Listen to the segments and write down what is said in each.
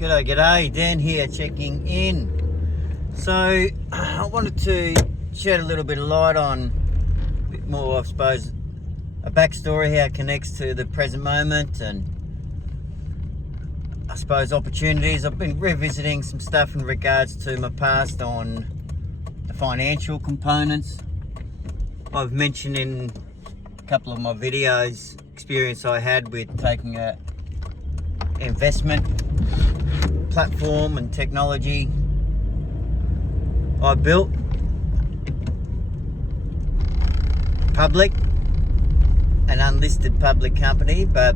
G'day, Dan here checking in. So I wanted to shed a little bit of light on a bit more, I suppose, a backstory, how it connects to the present moment, and I suppose opportunities. I've been revisiting some stuff in regards to my past on the financial components. I've mentioned in a couple of my videos experience I had with taking a investment platform and technology I built public, an unlisted public company, but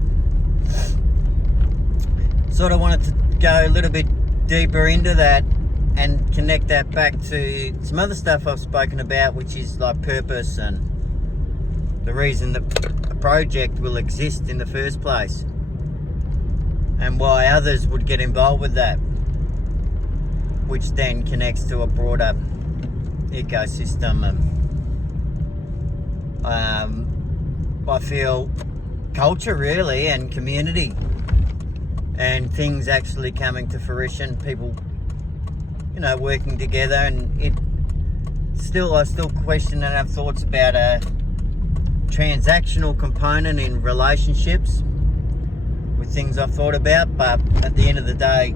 sort of wanted to go a little bit deeper into that and connect that back to some other stuff I've spoken about, which is like purpose and the reason that a project will exist in the first place, and why others would get involved with that, which then connects to a broader ecosystem. And I feel culture really, and community, and things actually coming to fruition, people, working together. And I still question and have thoughts about a transactional component in relationships with things I've thought about, but at the end of the day,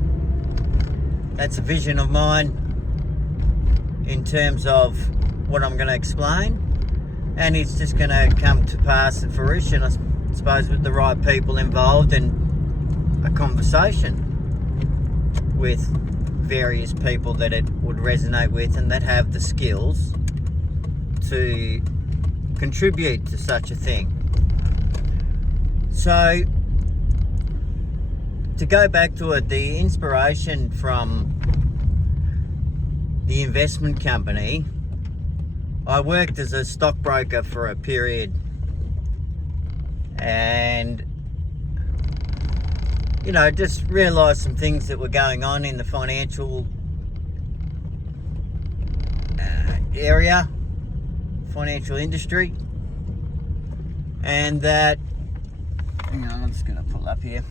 that's a vision of mine in terms of what I'm going to explain, and it's just going to come to pass and fruition, I suppose, with the right people involved and a conversation with various people that it would resonate with and that have the skills to contribute to such a thing. So, to go back to it, the inspiration from the investment company, I worked as a stockbroker for a period, and just realised some things that were going on in the financial area, financial industry, and that, hang on, I'm just going to pull up here.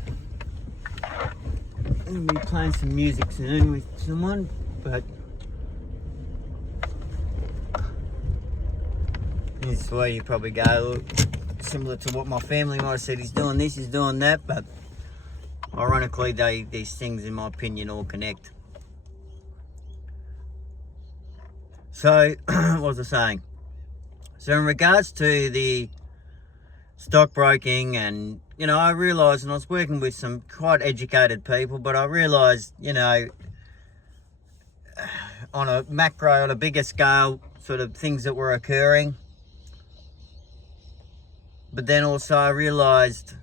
I'm going to be playing some music soon with someone, but this is where you probably go, similar to what my family might have said, he's doing this, he's doing that, but ironically these things, in my opinion, all connect. So, what was I saying? So in regards to the stockbroking, and I realised, and I was working with some quite educated people, but I realised, on a macro, on a bigger scale, sort of things that were occurring. But then also I realised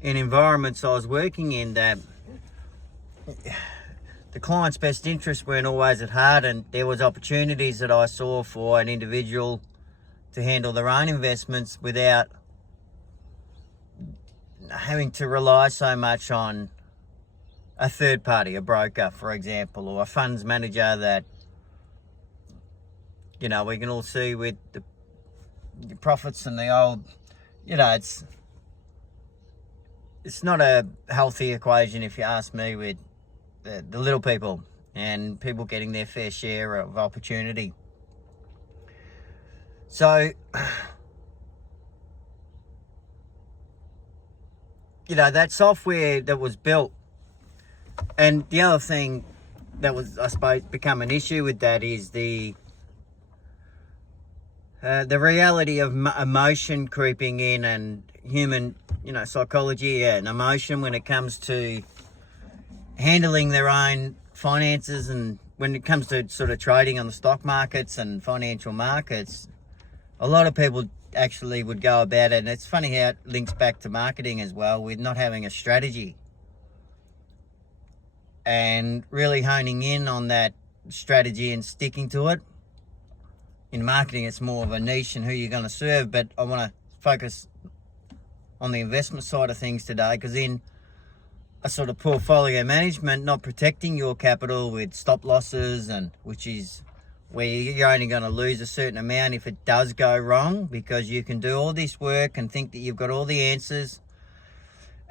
in environments I was working in that the client's best interests weren't always at heart, and there was opportunities that I saw for an individual to handle their own investments without having to rely so much on a third party, a broker, for example, or a funds manager that, we can all see with the profits and the old, it's not a healthy equation, if you ask me, with the little people and people getting their fair share of opportunity. So, that software that was built, and the other thing that was, I suppose, become an issue with that is the reality of emotion creeping in, and human, psychology and emotion when it comes to handling their own finances, and when it comes to sort of trading on the stock markets and financial markets, a lot of people actually would go about it, and it's funny how it links back to marketing as well, with not having a strategy and really honing in on that strategy and sticking to it. In marketing, it's more of a niche and who you're going to serve, but I want to focus on the investment side of things today, because in a sort of portfolio management, not protecting your capital with stop losses, and which is where you're only going to lose a certain amount if it does go wrong, because you can do all this work and think that you've got all the answers,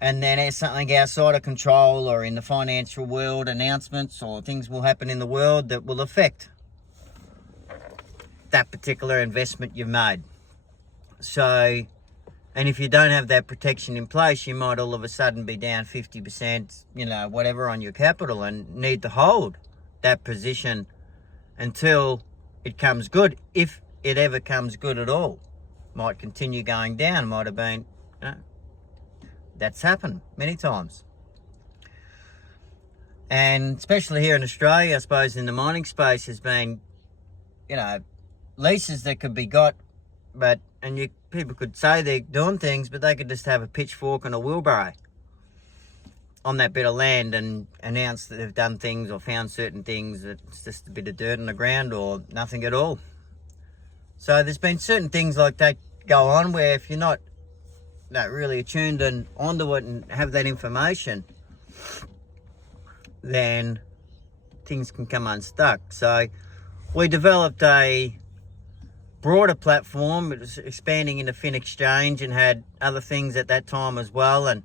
and then it's something outside of control, or in the financial world, announcements or things will happen in the world that will affect that particular investment you've made. So, and if you don't have that protection in place, you might all of a sudden be down 50%, whatever on your capital, and need to hold that position until it comes good, if it ever comes good at all. Might continue going down, might have been, that's happened many times. And especially here in Australia, I suppose in the mining space, has been, leases that could be got, people could say they're doing things, but they could just have a pitchfork and a wheelbarrow on that bit of land and announce that they've done things or found certain things. It's just a bit of dirt on the ground or nothing at all. So there's been certain things like that go on, where if you're not really attuned and onto it and have that information, then things can come unstuck. So we developed a broader platform. It was expanding into Fin Exchange and had other things at that time as well. And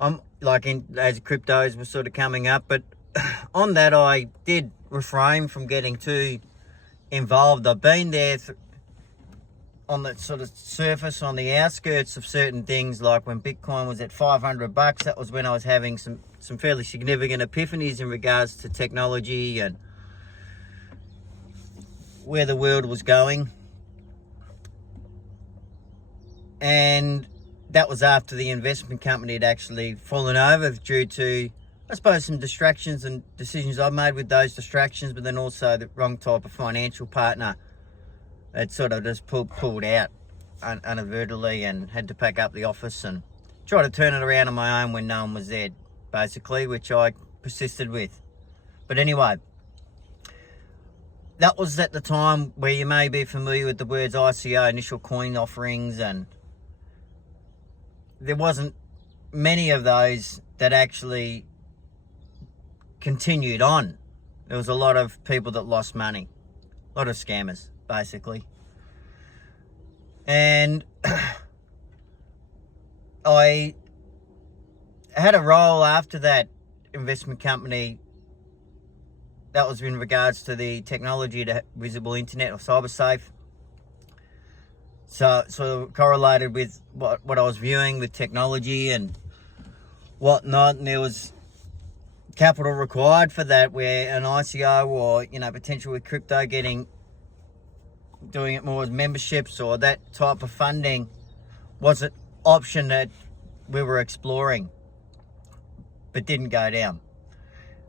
I'm as cryptos were sort of coming up, but on that I did refrain from getting too involved. I've been there on the sort of surface, on the outskirts of certain things, like when Bitcoin was at $500. That was when I was having some fairly significant epiphanies in regards to technology and where the world was going. And that was after the investment company had actually fallen over due to, I suppose, some distractions and decisions I made with those distractions, but then also the wrong type of financial partner that sort of just pulled out inadvertently, and had to pack up the office and try to turn it around on my own when no one was there, basically, which I persisted with. But anyway, that was at the time where you may be familiar with the words ICO, initial coin offerings, and there wasn't many of those that actually continued on. There was a lot of people that lost money, a lot of scammers, basically. And I had a role after that investment company that was in regards to the technology to visible internet or cybersafe. So correlated with what I was viewing with technology and whatnot, and there was capital required for that, where an ICO or potential with crypto doing it more as memberships or that type of funding was an option that we were exploring, but didn't go down.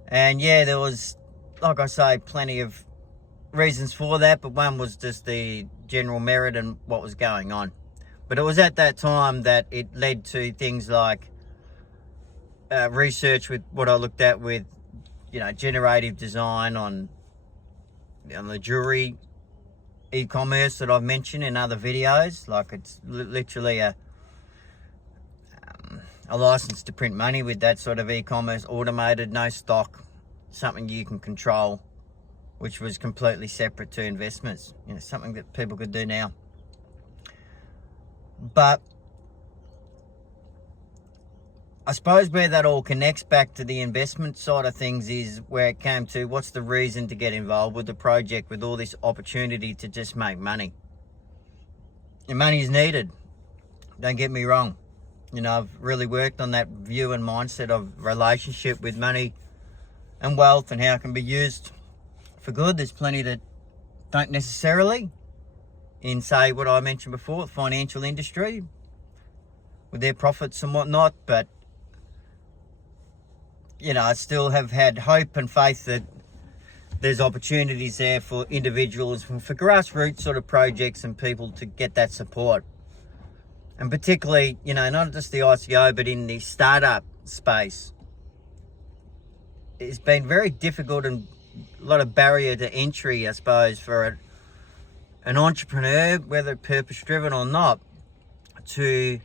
And there was, like I say, plenty of reasons for that, but one was just the general merit and what was going on. But it was at that time that it led to things like research with what I looked at with generative design on the jewelry e-commerce that I've mentioned in other videos. Like, it's literally a license to print money with that sort of e-commerce, automated, no stock, something you can control, which was completely separate to investments. Something that people could do now. But I suppose where that all connects back to the investment side of things is where it came to, what's the reason to get involved with the project, with all this opportunity to just make money? And money is needed, don't get me wrong. I've really worked on that view and mindset of relationship with money and wealth and how it can be used for good. There's plenty that don't necessarily, in, say, what I mentioned before, the financial industry with their profits and whatnot, but I still have had hope and faith that there's opportunities there for individuals, for grassroots sort of projects and people to get that support. And particularly, not just the ICO, but in the startup space, it's been very difficult and a lot of barrier to entry, I suppose, for an entrepreneur, whether purpose-driven or not, to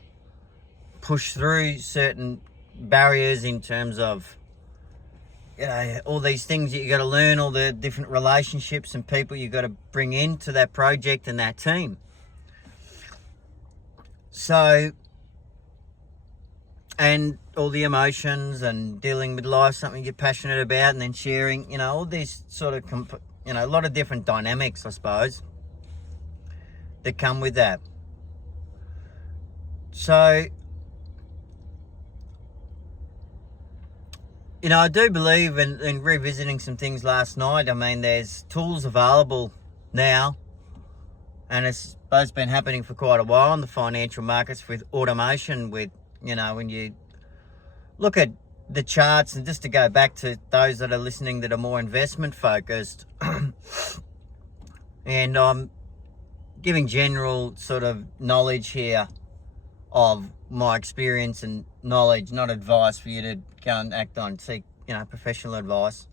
push through certain barriers in terms of all these things that you got to learn, all the different relationships and people you got to bring into that project and that team. So and all the emotions and dealing with life, something you're passionate about, and then sharing, all these sort of, a lot of different dynamics, I suppose, that come with that. So, I do believe in revisiting some things last night. I mean, there's tools available now, and it's both been happening for quite a while in the financial markets with automation, with, when you look at the charts, and just to go back to those that are listening that are more investment focused, and I'm giving general sort of knowledge here of my experience and knowledge, not advice for you to go and act on, seek, professional advice.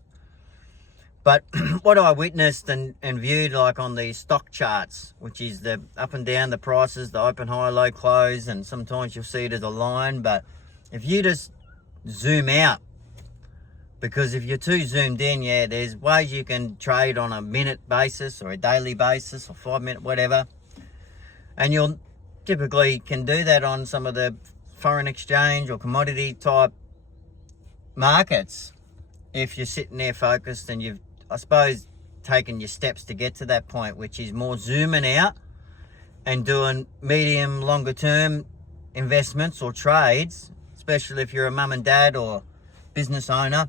But what I witnessed and viewed, like on the stock charts, which is the up and down, the prices, the open, high, low, close, and sometimes you'll see it as a line. But if you just zoom out, because if you're too zoomed in, there's ways you can trade on a minute basis or a daily basis or 5 minute, whatever. And you'll typically can do that on some of the foreign exchange or commodity type markets if you're sitting there focused and you've, I suppose, taken your steps to get to that point, which is more zooming out and doing medium, longer term investments or trades, especially if you're a mum and dad or business owner.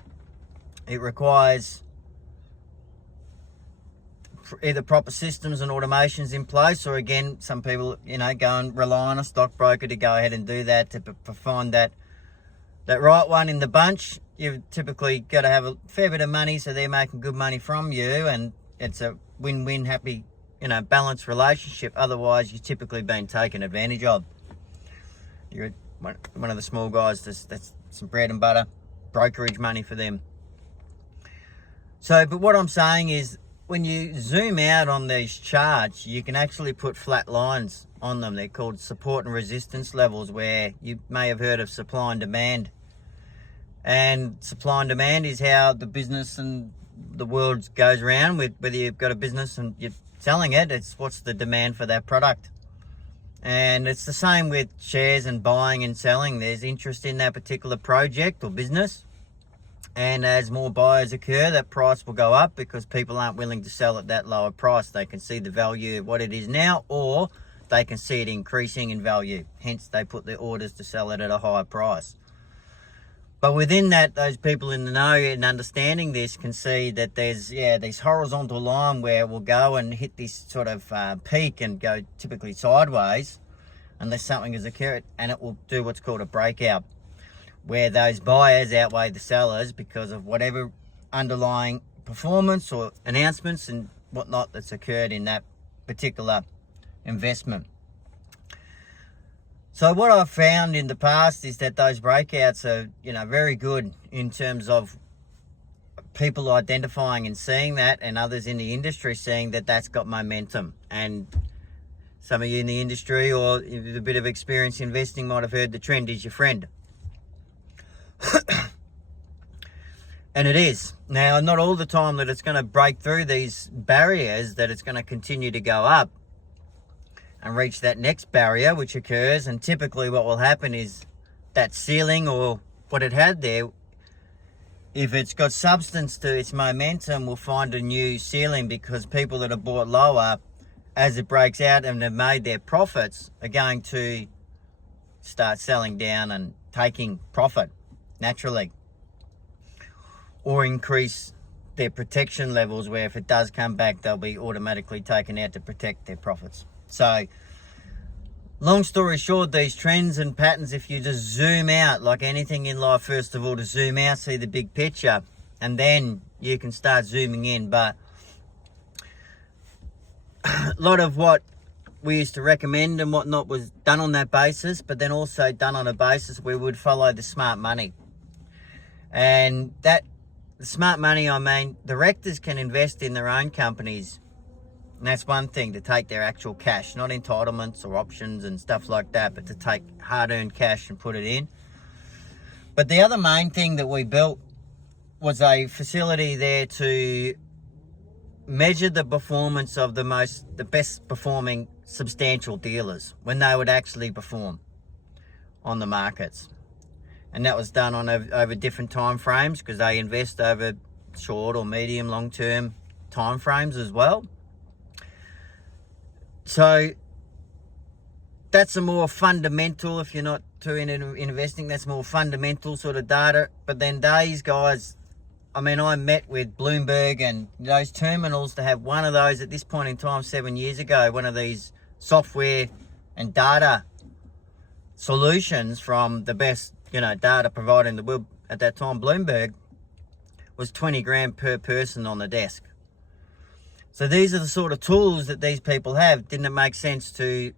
It requires either proper systems and automations in place, or again, some people, go and rely on a stockbroker to go ahead and do that, to find that right one in the bunch. You've typically got to have a fair bit of money, so they're making good money from you, and it's a win-win, happy, balanced relationship. Otherwise, you're typically being taken advantage of. You're one of the small guys, that's some bread and butter, brokerage money for them. So, but what I'm saying is, when you zoom out on these charts, you can actually put flat lines on them. They're called support and resistance levels, where you may have heard of supply and demand. And supply and demand is how the business and the world goes around, with whether you've got a business and you're selling it, it's what's the demand for that product. And it's the same with shares and buying and selling. There's interest in that particular project or business. And as more buyers occur, that price will go up because people aren't willing to sell at that lower price. They can see the value of what it is now, or they can see it increasing in value. Hence, they put their orders to sell it at a higher price. But within that, those people in the know and understanding this can see that there's, this horizontal line where it will go and hit this sort of peak and go typically sideways unless something has occurred, and it will do what's called a breakout, where those buyers outweigh the sellers because of whatever underlying performance or announcements and whatnot that's occurred in that particular investment. So what I've found in the past is that those breakouts are, very good in terms of people identifying and seeing that, and others in the industry seeing that that's got momentum. And some of you in the industry or with a bit of experience investing might have heard the trend is your friend. And it is. Now, not all the time that it's going to break through these barriers, that it's going to continue to go up and reach that next barrier which occurs. And typically what will happen is that ceiling, or what it had there, if it's got substance to its momentum, will find a new ceiling, because people that have bought lower, as it breaks out and have made their profits, are going to start selling down and taking profit naturally, or increase their protection levels, where if it does come back, they'll be automatically taken out to protect their profits. So, long story short, these trends and patterns, if you just zoom out, like anything in life, first of all, to zoom out, see the big picture, and then you can start zooming in. But a lot of what we used to recommend and whatnot was done on that basis, but then also done on a basis where we would follow the smart money. And that, the smart money, I mean, directors can invest in their own companies. And that's one thing, to take their actual cash, not entitlements or options and stuff like that, but to take hard-earned cash and put it in. But the other main thing that we built was a facility there to measure the performance of the best performing substantial dealers when they would actually perform on the markets. And that was done on over different time frames, because they invest over short or medium, long-term time frames as well. So that's a more fundamental, if you're not too into investing, that's more fundamental sort of data. But then these guys, I mean, I met with Bloomberg and those terminals to have one of those at this point in time 7 years ago, one of these software and data solutions from the best, data provider in the world at that time, Bloomberg, was 20 grand per person on the desk. So these are the sort of tools that these people have. Didn't it make sense to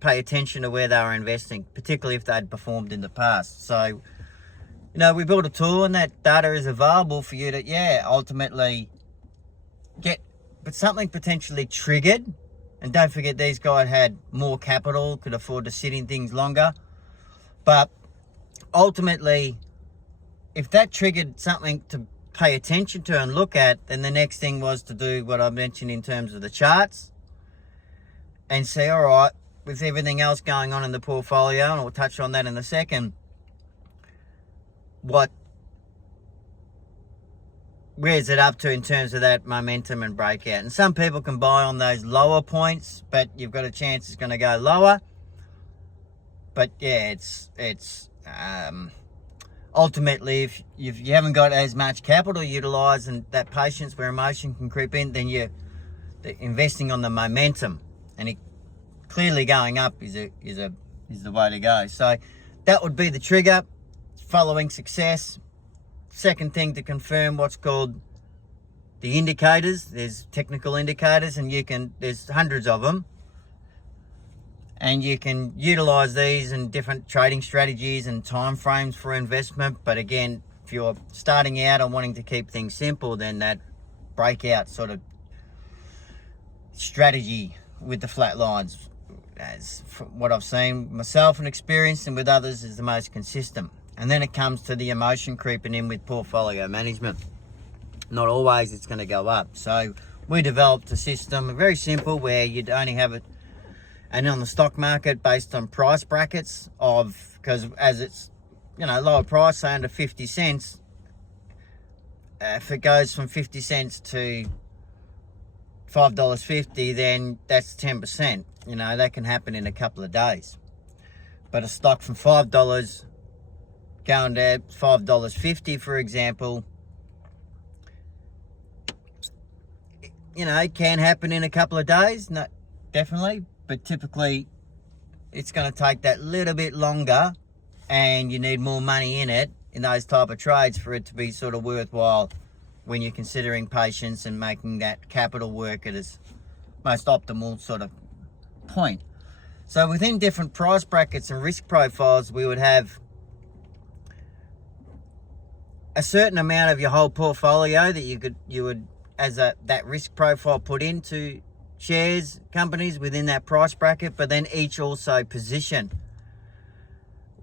pay attention to where they were investing, particularly if they'd performed in the past? So, we built a tool, and that data is available for you to, ultimately get, but something potentially triggered. And don't forget, these guys had more capital, could afford to sit in things longer. But ultimately, if that triggered something to pay attention to and look at, then the next thing was to do what I mentioned in terms of the charts and say, all right, with everything else going on in the portfolio, and I'll touch on that in a second, where's it up to in terms of that momentum and breakout? And some people can buy on those lower points, but you've got a chance it's going to go lower. But yeah, it's ultimately, if you haven't got as much capital utilised and that patience where emotion can creep in, then you're investing on the momentum, and it clearly going up is the way to go. So that would be the trigger. Following success. Second thing to confirm what's called the indicators. There's technical indicators, and there's hundreds of them, and you can utilize these in different trading strategies and time frames for investment. But again, if you're starting out and wanting to keep things simple, then that breakout sort of strategy with the flat lines, as what I've seen myself and experienced and with others, is the most consistent. And then it comes to the emotion creeping in with portfolio management. Not always it's going to go up. So we developed a system, very simple, where you'd only have it, and on the stock market, based on price brackets because as it's, lower price, say under 50 cents, if it goes from 50 cents to $5.50, then that's 10%. That can happen in a couple of days. But a stock from $5 going to $5.50, for example, it can happen in a couple of days, not definitely, but typically it's going to take that little bit longer, and you need more money in it, in those type of trades, for it to be sort of worthwhile when you're considering patience and making that capital work at its most optimal sort of point. So within different price brackets and risk profiles, we would have a certain amount of your whole portfolio that you would as that risk profile put into shares, companies within that price bracket, but then each also position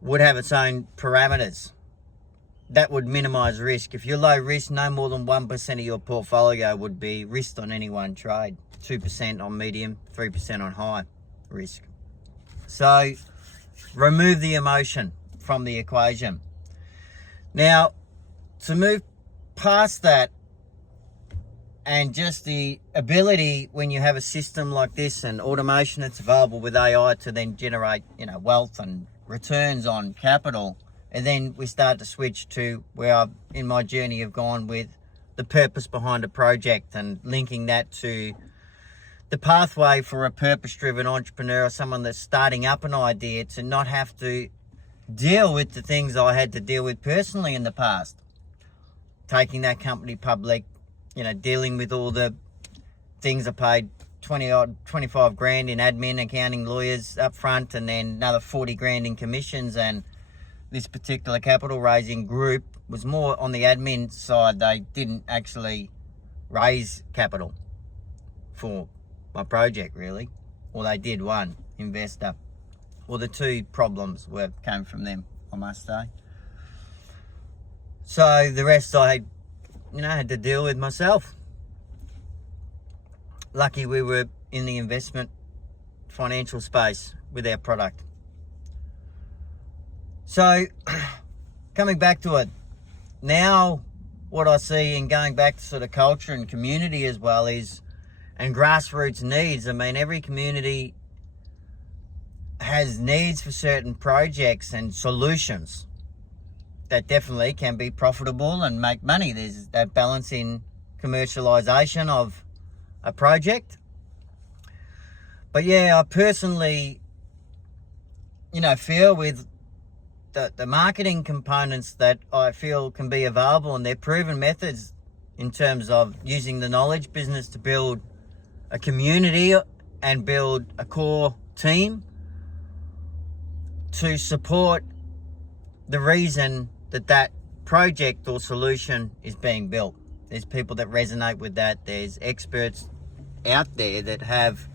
would have its own parameters that would minimize risk. If you're low risk, no more than 1% of your portfolio would be risked on any one trade, 2% on medium, 3% on high risk. So remove the emotion from the equation. Now, to move past that, and just the ability, when you have a system like this and automation that's available with AI to then generate, wealth and returns on capital, and then we start to switch to where I've, in my journey, have gone with the purpose behind a project and linking that to the pathway for a purpose-driven entrepreneur or someone that's starting up an idea to not have to deal with the things I had to deal with personally in the past. Taking that company public, dealing with all the things I paid 25 grand in admin, accounting, lawyers up front, and then another 40 grand in commissions. And this particular capital raising group was more on the admin side. They didn't actually raise capital for my project, really. Or they did, one investor. Well, the two problems came from them, I must say. So the rest I had to deal with myself. Lucky we were in the investment financial space with our product. So coming back to it now, what I see in going back to sort of culture and community as well is, and grassroots needs. I mean, every community has needs for certain projects and solutions that definitely can be profitable and make money. There's that balance in commercialization of a project. But yeah, I personally, feel with the marketing components that I feel can be available, and they're proven methods in terms of using the knowledge business to build a community and build a core team to support the reason that project or solution is being built. There's people that resonate with that. There's experts out there that have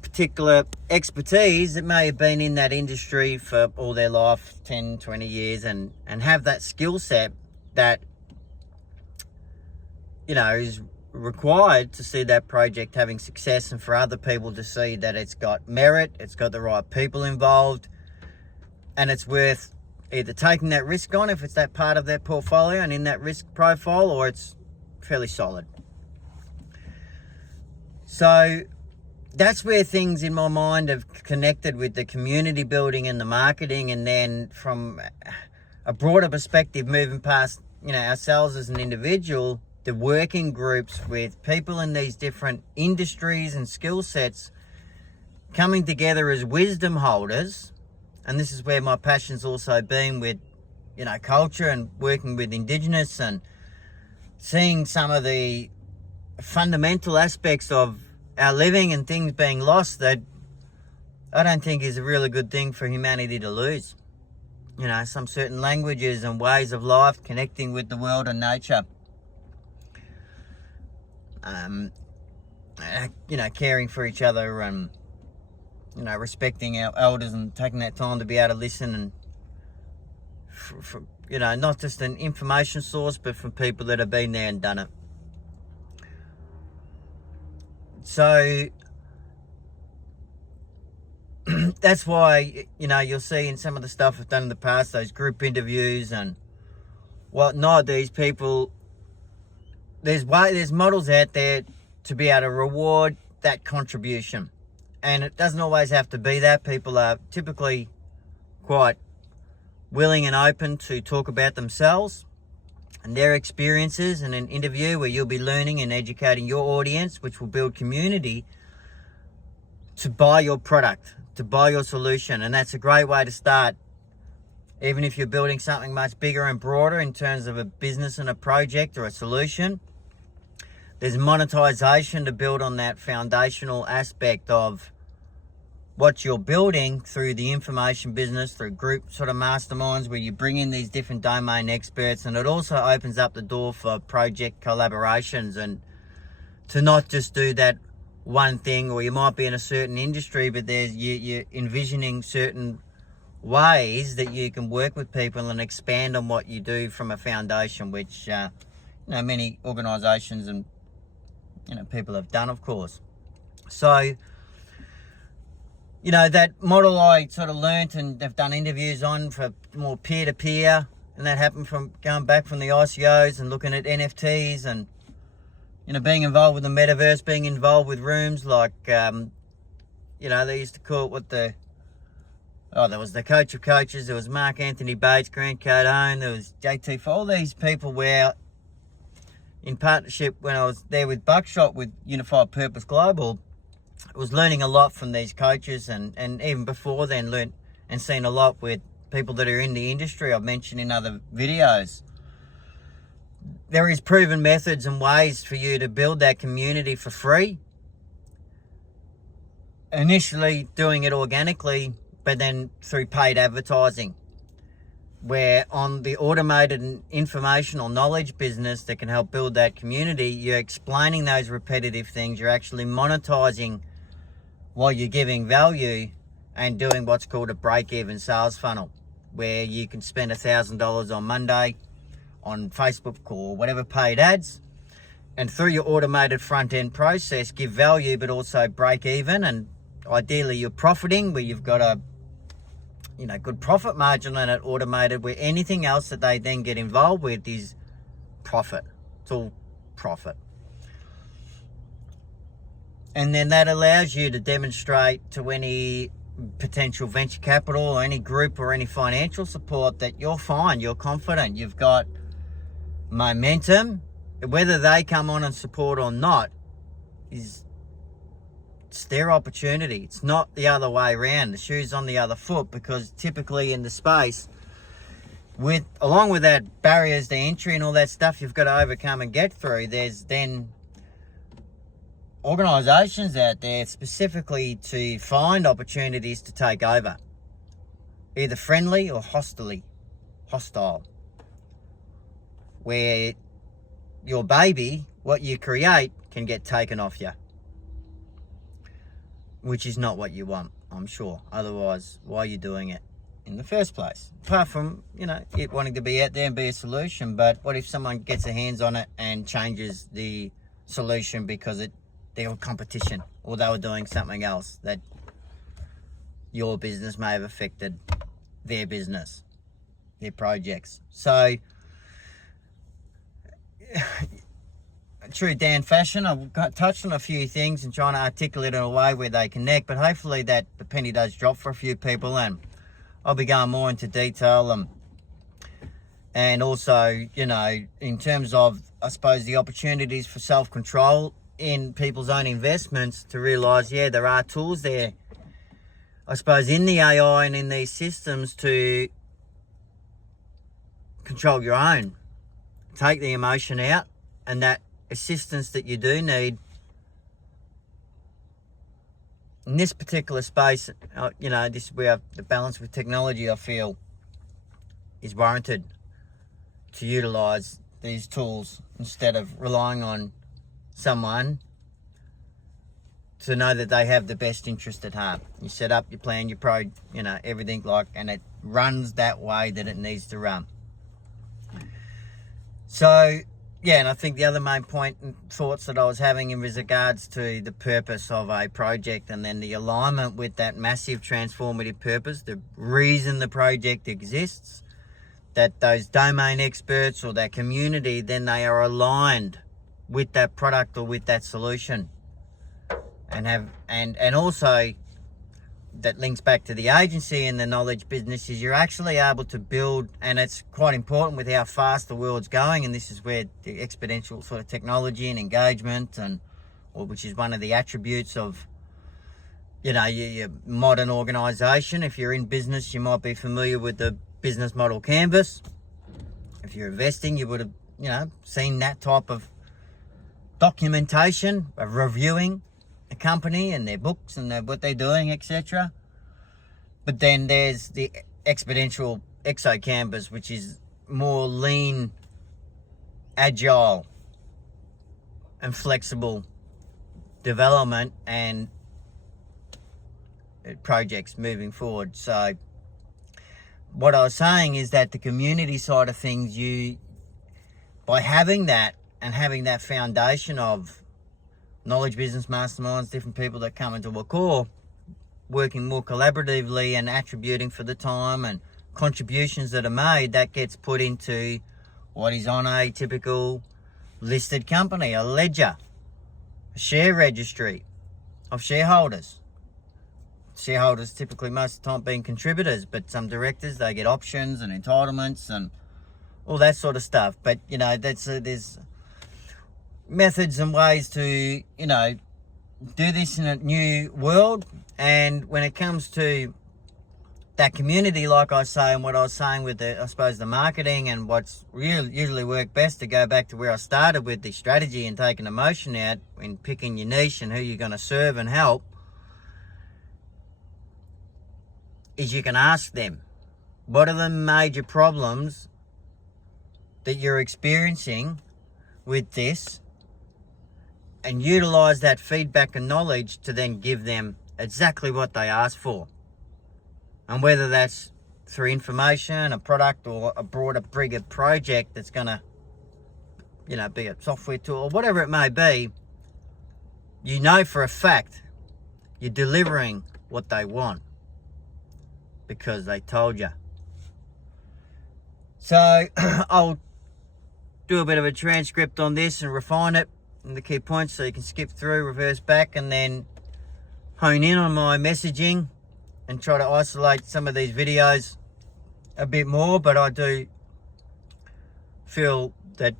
particular expertise that may have been in that industry for all their life, 10, 20 years, and have that skill set that, is required to see that project having success, and for other people to see that it's got merit, it's got the right people involved, and it's worth either taking that risk on if it's that part of their portfolio and in that risk profile, or it's fairly solid. So that's where things in my mind have connected with the community building and the marketing, and then from a broader perspective, moving past, ourselves as an individual, the working groups with people in these different industries and skill sets coming together as wisdom holders. And this is where my passion's also been with, culture and working with Indigenous and seeing some of the fundamental aspects of our living and things being lost that I don't think is a really good thing for humanity to lose. Some certain languages and ways of life, connecting with the world and nature. Caring for each other and, respecting our elders and taking that time to be able to listen and, not just an information source, but from people that have been there and done it. So that's why, you'll see in some of the stuff I've done in the past, those group interviews and whatnot, these people, there's models out there to be able to reward that contribution. And it doesn't always have to be that. People are typically quite willing and open to talk about themselves and their experiences in an interview where you'll be learning and educating your audience, which will build community to buy your product, to buy your solution. And that's a great way to start, even if you're building something much bigger and broader in terms of a business and a project or a solution. There's monetization to build on that foundational aspect of what you're building through the information business, through group sort of masterminds where you bring in these different domain experts, and it also opens up the door for project collaborations and to not just do that one thing, or you might be in a certain industry, but you're envisioning certain ways that you can work with people and expand on what you do from a foundation, which many organisations and people have done, of course. So that model I sort of learnt and have done interviews on for more peer-to-peer, and that happened from going back from the ICOs and looking at NFTs and, being involved with the metaverse, being involved with rooms like, they used to call it there was the coach of coaches, there was Mark Anthony Bates, Grant Cardone, there was JT, for all these people where, in partnership when I was there with Buckshot with Unified Purpose Global, I was learning a lot from these coaches, and even before then learnt and seen a lot with people that are in the industry I've mentioned in other videos. There is proven methods and ways for you to build that community for free. Initially doing it organically, but then through paid advertising, where on the automated and informational knowledge business that can help build that community, you're explaining those repetitive things, you're actually monetizing while you're giving value and doing what's called a break-even sales funnel, where you can spend $1,000 on Monday on Facebook or whatever paid ads, and through your automated front-end process give value but also break even, and ideally you're profiting where you've got a good profit margin on it automated, where anything else that they then get involved with is profit. It's all profit. And then that allows you to demonstrate to any potential venture capital or any group or any financial support that you're fine, you're confident, you've got momentum. Whether they come on and support or not it's their opportunity. It's not the other way around. The shoe's on the other foot, because typically in the space, along with that barriers to entry and all that stuff you've got to overcome and get through, there's then organisations out there specifically to find opportunities to take over, either friendly or hostile, where your baby, what you create, can get taken off you, which is not what you want, I'm sure. Otherwise, why are you doing it in the first place? Apart from, it wanting to be out there and be a solution, but what if someone gets their hands on it and changes the solution because they were competition, or they were doing something else that your business may have affected their business, their projects? So, true Dan fashion, I've touched on a few things and trying to articulate in a way where they connect, but hopefully that the penny does drop for a few people, and I'll be going more into detail and also, in terms of, I suppose, the opportunities for self-control in people's own investments, to realise, there are tools there, I suppose, in the AI and in these systems to control your own, take the emotion out, and that assistance that you do need in this particular space. This is where the balance with technology, I feel, is warranted, to utilise these tools instead of relying on someone to know that they have the best interest at heart. You set up, you plan, you everything, and it runs that way that it needs to run. So, and I think the other main point and thoughts that I was having in regards to the purpose of a project, and then the alignment with that massive transformative purpose, the reason the project exists, that those domain experts or that community, then they are aligned with that product or with that solution, and also that links back to the agency and the knowledge business, is you're actually able to build, and it's quite important with how fast the world's going, and this is where the exponential sort of technology and engagement, which is one of the attributes of your modern organisation. If you're in business, you might be familiar with the business model canvas. If you're investing, you would have seen that type of documentation of reviewing a company and their books and what they're doing, etc. But then there's the exponential exo canvas, which is more lean, agile and flexible development and projects moving forward. So what I was saying is that the community side of things, by having that and having that foundation of knowledge business masterminds, different people that come into a core, working more collaboratively and attributing for the time and contributions that are made, that gets put into what is on a typical listed company, a ledger, a share registry of shareholders. Shareholders typically most of the time being contributors, but some directors, they get options and entitlements and all that sort of stuff. But, there's methods and ways to, do this in a new world. And when it comes to that community, like I say, and what I was saying with the marketing and what's really usually worked best, to go back to where I started with the strategy and taking emotion out in picking your niche and who you're going to serve and help, is you can ask them, what are the major problems that you're experiencing with this, and utilize that feedback and knowledge to then give them exactly what they asked for. And whether that's through information, a product, or a broader, bigger project that's going to, be a software tool or whatever it may be, for a fact you're delivering what they want. because they told you. So I'll do a bit of a transcript on this and refine it and the key points so you can skip through, reverse back, and then hone in on my messaging and try to isolate some of these videos a bit more. But I do feel that,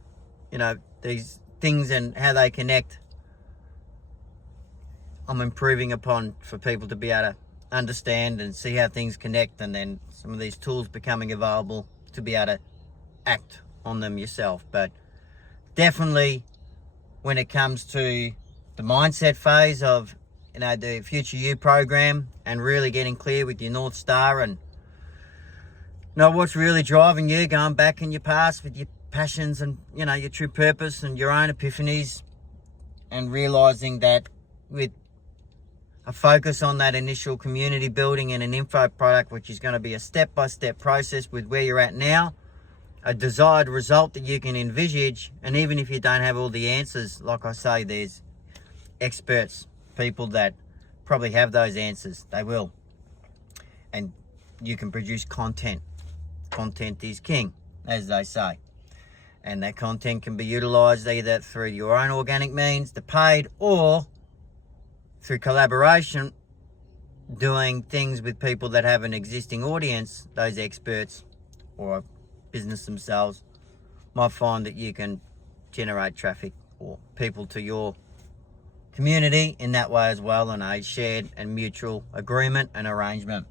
you know, these things and how they connect, I'm improving upon for people to be able to understand and see how things connect, and then some of these tools becoming available to be able to act on them yourself. But definitely when it comes to the mindset phase of, you know, the Future You program and really getting clear with your North Star and know what's really driving you, going back in your past with your passions and, you know, your true purpose and your own epiphanies, and realizing that with a focus on that initial community building and an info product, which is going to be a step-by-step process with where you're at now, a desired result that you can envisage. And even if you don't have all the answers, like I say, there's experts, people that probably have those answers. They will. And you can produce content. Content is king, as they say. And that content can be utilized either through your own organic means, the paid, or through collaboration, doing things with people that have an existing audience. Those experts or business themselves might find that you can generate traffic or people to your community in that way as well, on a shared and mutual agreement and arrangement.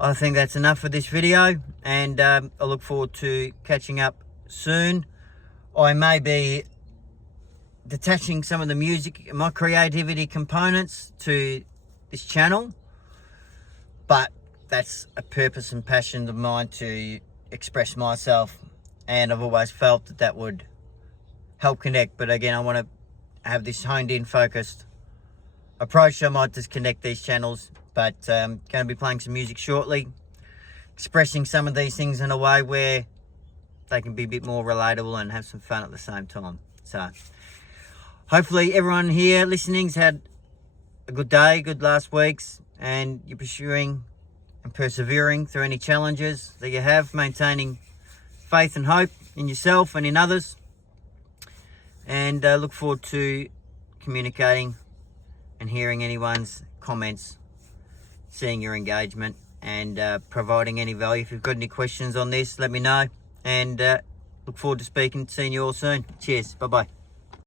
I think that's enough for this video, and I look forward to catching up soon. I may be detaching some of the music, my creativity components to this channel, but that's a purpose and passion of mine to express myself, and I've always felt that that would help connect. But again, I want to have this honed in, focused approach. I might disconnect these channels, but going to be playing some music shortly, expressing some of these things in a way where they can be a bit more relatable and have some fun at the same time. So hopefully everyone here listening's had a good day, good last weeks, and you're pursuing and persevering through any challenges that you have, maintaining faith and hope in yourself and in others. And look forward to communicating and hearing anyone's comments, seeing your engagement, and providing any value. If you've got any questions on this, let me know, and look forward to seeing you all soon. Cheers. Bye-bye.